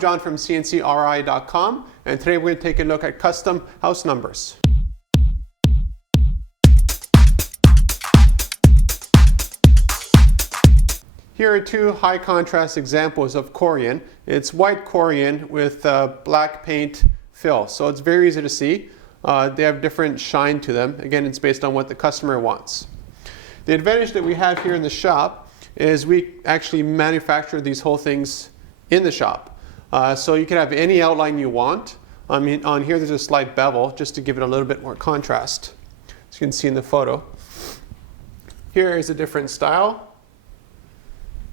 John from CNCKing.com, and today we're going to take a look at custom house numbers. Here are two high contrast examples of Corian. It's white Corian with black paint fill, so it's very easy to see. They have different shine to them. Again, it's based on what the customer wants. The advantage that we have here in the shop is we actually manufacture these whole things in the shop. So you can have any outline you want. I mean, on here there's a slight bevel just to give it a little bit more contrast, as you can see in the photo. Here is a different style.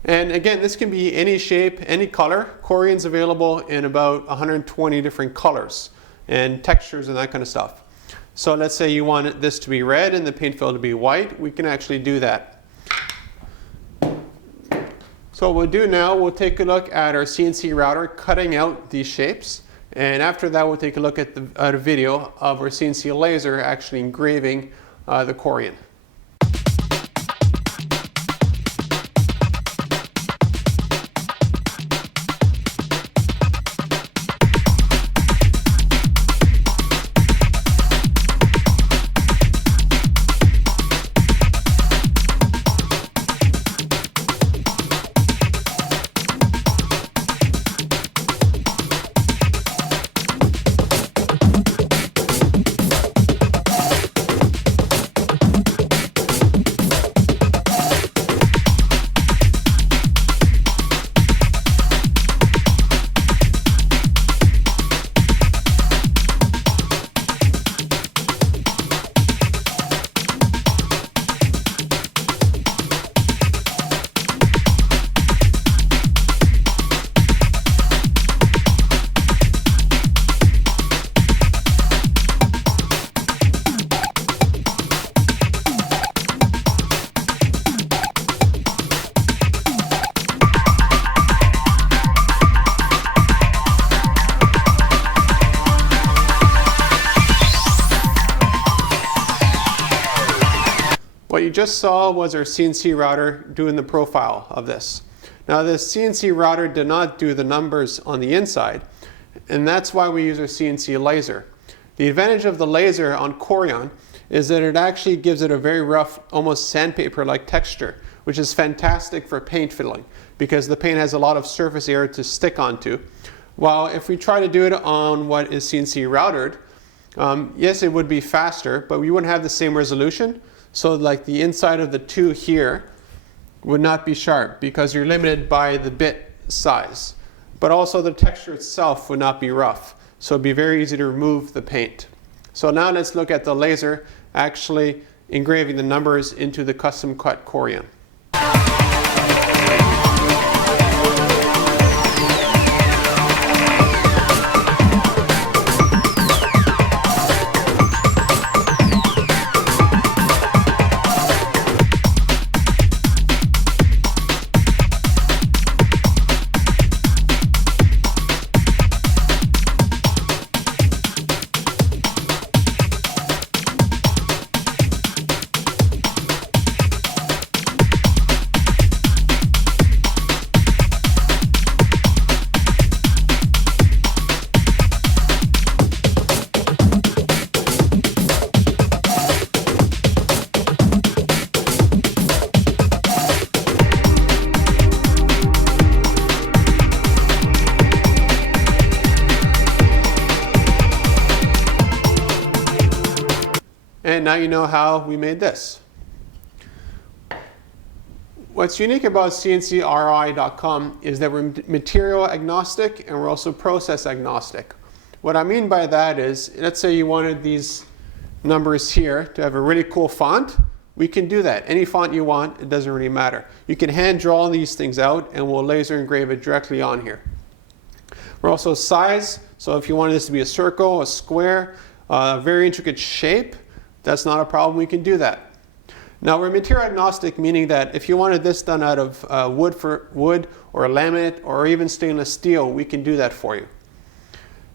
And again, this can be any shape, any color. Corian's available in about 120 different colors and textures and that kind of stuff. So let's say you want this to be red and the paint fill to be white. We can actually do that. So what we'll do now, we'll take a look at our CNC router cutting out these shapes. And after that, we'll take a look at a video of our CNC laser actually engraving the Corian. What you just saw was our CNC router doing the profile of this. Now this CNC router did not do the numbers on the inside, and that's why we use our CNC laser. The advantage of the laser on Corian is that it actually gives it a very rough, almost sandpaper-like texture, which is fantastic for paint filling because the paint has a lot of surface area to stick onto. While if we try to do it on what is CNC routed, yes, it would be faster, but we wouldn't have the same resolution. So like the inside of the two here would not be sharp because you're limited by the bit size. But also the texture itself would not be rough. So it'd be very easy to remove the paint. So now let's look at the laser actually engraving the numbers into the custom cut Corian. And now you know how we made this. What's unique about CNCKing.com is that we're material agnostic and we're also process agnostic. What I mean by that is, let's say you wanted these numbers here to have a really cool font, we can do that. Any font you want, it doesn't really matter. You can hand draw these things out and we'll laser engrave it directly on here. We're also size, so if you wanted this to be a circle, a square, a very intricate shape, that's not a problem, we can do that. Now we're material agnostic, meaning that if you wanted this done out of wood or laminate or even stainless steel, we can do that for you.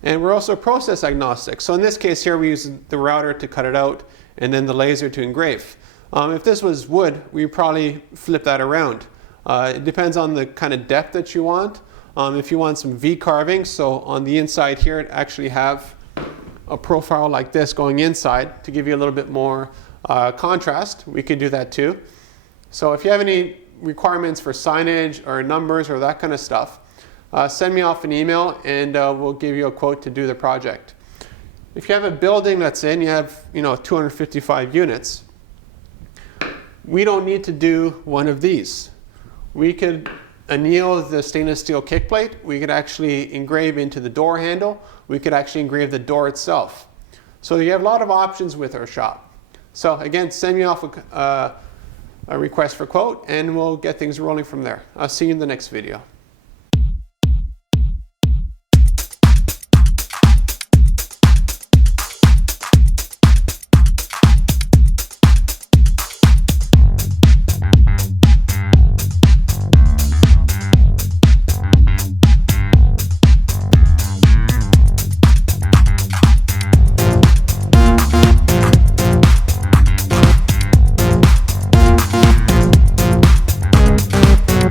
And we're also process agnostic. So in this case here, we use the router to cut it out and then the laser to engrave. If this was wood, we'd probably flip that around. It depends on the kind of depth that you want. If you want some V carving, so on the inside here it actually have a profile like this going inside to give you a little bit more contrast, we could do that too. So if you have any requirements for signage or numbers or that kind of stuff, send me off an email and we'll give you a quote to do the project. If you have a building that's you have 255 units, we don't need to do one of these. We could anneal the stainless steel kick plate. We could actually engrave into the door handle. We could actually engrave the door itself. So you have a lot of options with our shop. So again, send me off a request for quote and we'll get things rolling from there. I'll see you in the next video.